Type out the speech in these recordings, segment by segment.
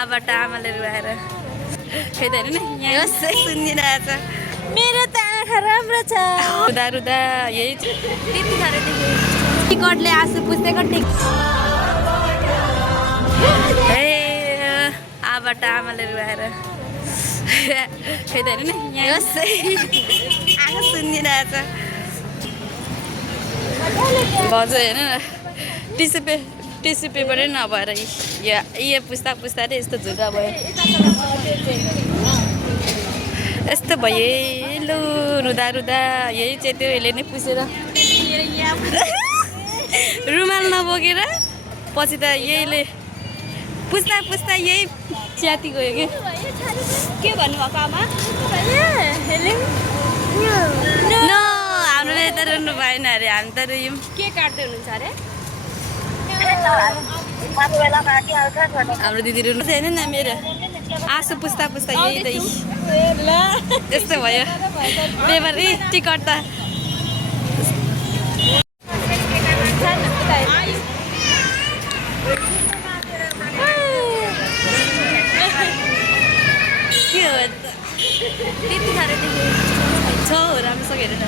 आबाट आमाले रुवाएर खेदैन नि यहाँ सुनिरहेछ मेरो त आँखा राम्रो छ रुदा रुदा यही त्यति साह्रो देखेँ टिकटले आँसु पुस्दै कति ए आबाट आमाले रुवाएर खेदैन नि यहाँ आँखा सुनिरहेछ भन्छ हेर्नु न टिस्यु पेपरै नभएर यो पुस्ता पुस्ता यस्तो झुगा भयो यस्तो भयो लु रुदा रुदा यही चेत्यो यसले नै पुसेर रुमाल नबोकेर पछि त यहीले पुस्ता पुस्ता यही च्याति गयो के भन्नुभएको आमा न हामीले त रुनु भएन अरे हामी त रुयौँ के काट्दै हुनुहुन्छ अरे हाम्रो दिदी रुनु छैन नि मेरो आँसु पुस्ता पुस्ता यही त यस्तो भयो पेपर टिकट त के हो त्यति साह्रो देखेँ छ राम्रोसँग हेरेर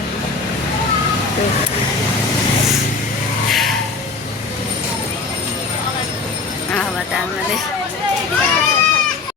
आबाट आमाले